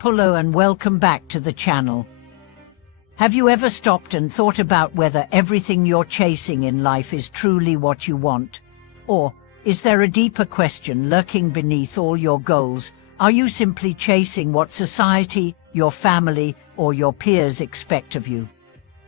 Hello and welcome back to the channel. Have you ever stopped and thought about whether everything you're chasing in life is truly what you want? Or is there a deeper question lurking beneath all your goals? Are you simply chasing what society, your family, or your peers expect of you?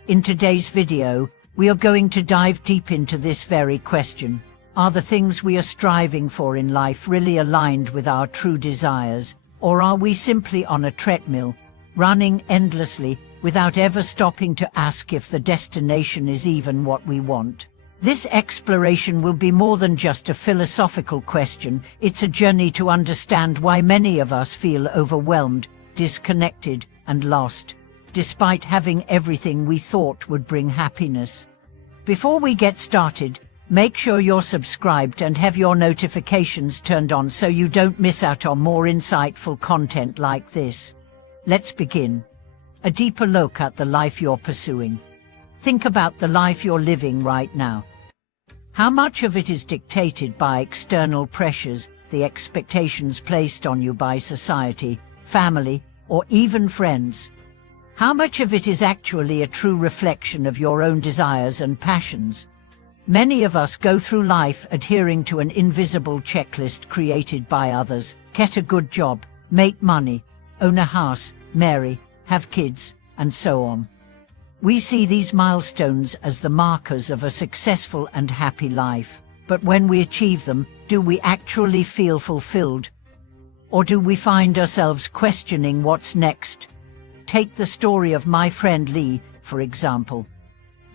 In today's video, we are going to dive deep into this very question. Are the things we are striving for in life really aligned with our true desires? Or are we simply on a treadmill, running endlessly without ever stopping to ask if the destination is even what we want? This exploration will be more than just a philosophical question. It's a journey to understand why many of us feel overwhelmed, disconnected, and lost, despite having everything we thought would bring happiness. Before we get started, make sure you're subscribed and have your notifications turned on so you don't miss out on more insightful content like this. Let's begin. A deeper look at the life you're pursuing. Think about the life you're living right now. How much of it is dictated by external pressures, the expectations placed on you by society, family, or even friends? How much of it is actually a true reflection of your own desires and passions? Many of us go through life adhering to an invisible checklist created by others: get a good job, make money, own a house, marry, have kids, and so on. We see these milestones as the markers of a successful and happy life. But when we achieve them, do we actually feel fulfilled? Or do we find ourselves questioning what's next? Take the story of my friend Lee, for example.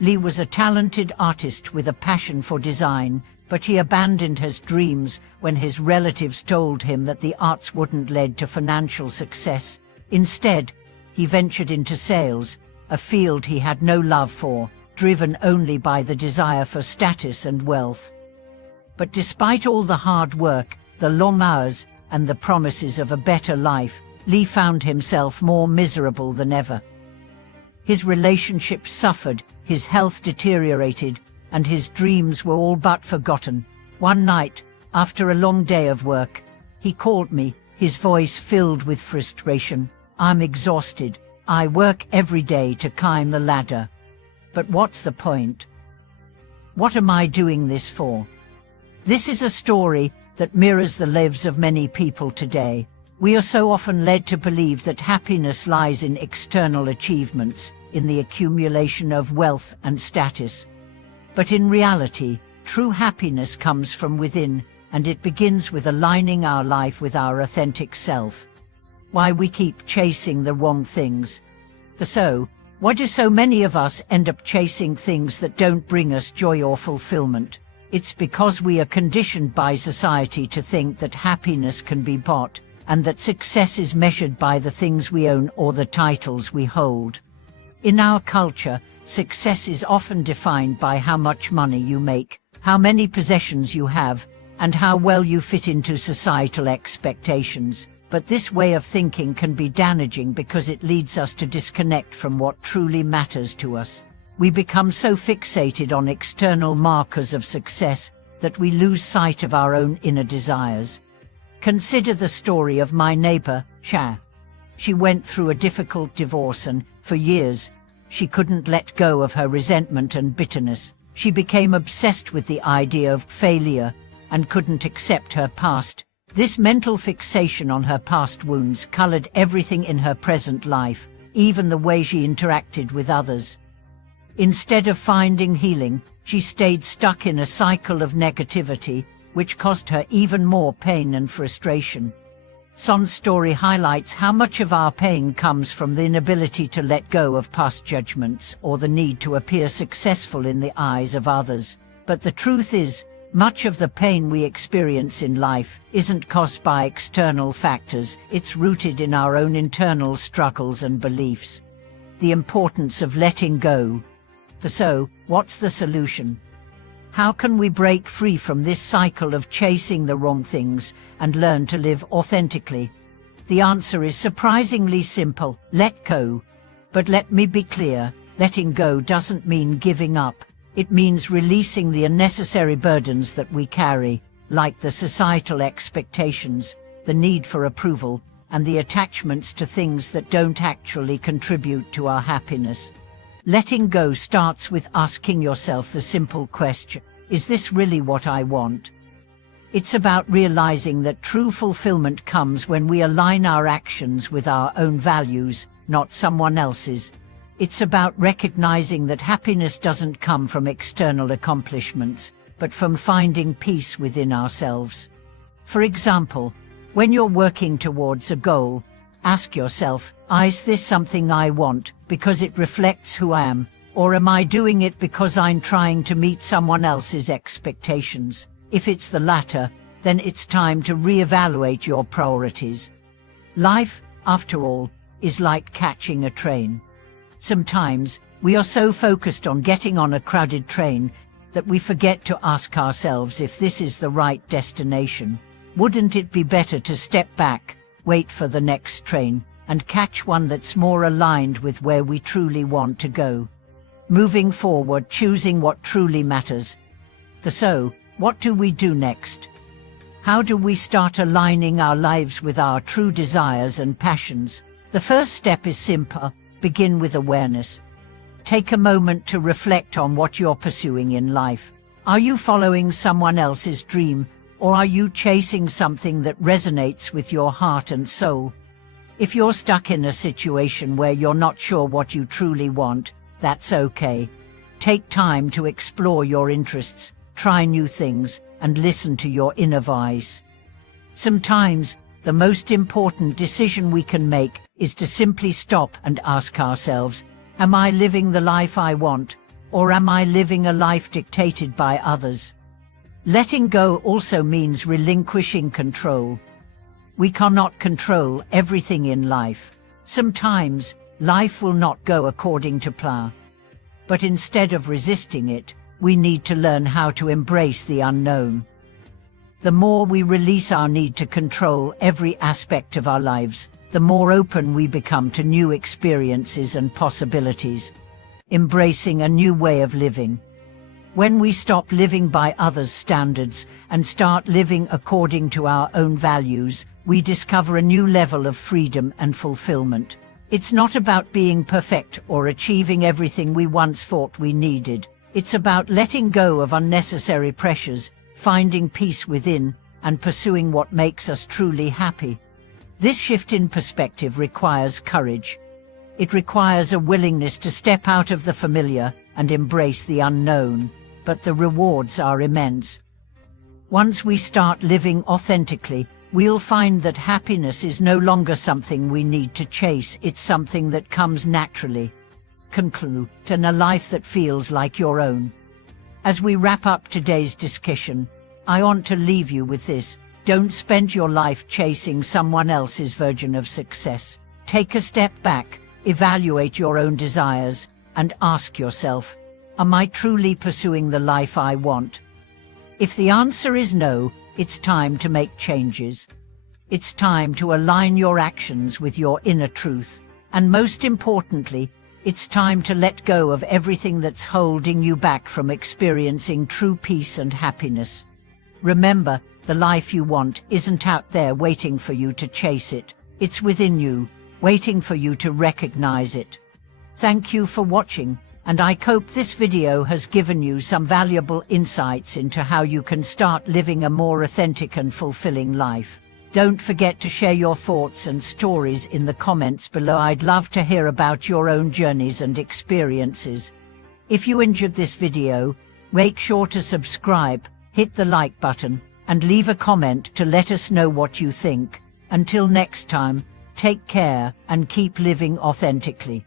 Lee was a talented artist with a passion for design, but he abandoned his dreams when his relatives told him that the arts wouldn't lead to financial success. Instead, he ventured into sales, a field he had no love for, driven only by the desire for status and wealth. But despite all the hard work, the long hours, and the promises of a better life, Lee found himself more miserable than ever. His relationships suffered, his health deteriorated, and his dreams were all but forgotten. One night, after a long day of work, he called me, his voice filled with frustration. "I'm exhausted. I work every day to climb the ladder. But what's the point? What am I doing this for?" This is a story that mirrors the lives of many people today. We are so often led to believe that happiness lies in external achievements, in the accumulation of wealth and status. But in reality, true happiness comes from within, and it begins with aligning our life with our authentic self. Why we keep chasing the wrong things. Why do so many of us end up chasing things that don't bring us joy or fulfillment? It's because we are conditioned by society to think that happiness can be bought, and that success is measured by the things we own or the titles we hold. In our culture, success is often defined by how much money you make, how many possessions you have, and how well you fit into societal expectations. But this way of thinking can be damaging because it leads us to disconnect from what truly matters to us. We become so fixated on external markers of success that we lose sight of our own inner desires. Consider the story of my neighbor, Sha. She went through a difficult divorce and, for years, she couldn't let go of her resentment and bitterness. She became obsessed with the idea of failure and couldn't accept her past. This mental fixation on her past wounds colored everything in her present life, even the way she interacted with others. Instead of finding healing, she stayed stuck in a cycle of negativity, which caused her even more pain and frustration. Son's story highlights how much of our pain comes from the inability to let go of past judgments or the need to appear successful in the eyes of others. But the truth is, much of the pain we experience in life isn't caused by external factors, it's rooted in our own internal struggles and beliefs. The importance of letting go. What's the solution? How can we break free from this cycle of chasing the wrong things and learn to live authentically? The answer is surprisingly simple: let go. But let me be clear, letting go doesn't mean giving up. It means releasing the unnecessary burdens that we carry, like the societal expectations, the need for approval, and the attachments to things that don't actually contribute to our happiness. Letting go starts with asking yourself the simple question, is this really what I want? It's about realizing that true fulfillment comes when we align our actions with our own values, not someone else's. It's about recognizing that happiness doesn't come from external accomplishments, but from finding peace within ourselves. For example, when you're working towards a goal, ask yourself, is this something I want because it reflects who I am, or am I doing it because I'm trying to meet someone else's expectations? If it's the latter, then it's time to reevaluate your priorities. Life, after all, is like catching a train. Sometimes, we are so focused on getting on a crowded train that we forget to ask ourselves if this is the right destination. Wouldn't it be better to step back, wait for the next train, and catch one that's more aligned with where we truly want to go? Moving forward, choosing what truly matters. So, what do we do next? How do we start aligning our lives with our true desires and passions? The first step is simple. Begin with awareness. Take a moment to reflect on what you're pursuing in life. Are you following someone else's dream, or are you chasing something that resonates with your heart and soul? If you're stuck in a situation where you're not sure what you truly want, that's okay. Take time to explore your interests, try new things, and listen to your inner voice. Sometimes, the most important decision we can make is to simply stop and ask ourselves, am I living the life I want, or am I living a life dictated by others? Letting go also means relinquishing control. We cannot control everything in life. Sometimes, life will not go according to plan. But instead of resisting it, we need to learn how to embrace the unknown. The more we release our need to control every aspect of our lives, the more open we become to new experiences and possibilities, embracing a new way of living. When we stop living by others' standards and start living according to our own values, we discover a new level of freedom and fulfillment. It's not about being perfect or achieving everything we once thought we needed. It's about letting go of unnecessary pressures, finding peace within, and pursuing what makes us truly happy. This shift in perspective requires courage. It requires a willingness to step out of the familiar and embrace the unknown, but the rewards are immense. Once we start living authentically, we'll find that happiness is no longer something we need to chase, it's something that comes naturally. Conclude, and a life that feels like your own. As we wrap up today's discussion, I want to leave you with this. Don't spend your life chasing someone else's version of success. Take a step back, evaluate your own desires, and ask yourself, am I truly pursuing the life I want? If the answer is no, it's time to make changes. It's time to align your actions with your inner truth. And most importantly, it's time to let go of everything that's holding you back from experiencing true peace and happiness. Remember, the life you want isn't out there waiting for you to chase it. It's within you, waiting for you to recognize it. Thank you for watching, and I hope this video has given you some valuable insights into how you can start living a more authentic and fulfilling life. Don't forget to share your thoughts and stories in the comments below. I'd love to hear about your own journeys and experiences. If you enjoyed this video, make sure to subscribe, hit the like button, and leave a comment to let us know what you think. Until next time, take care and keep living authentically.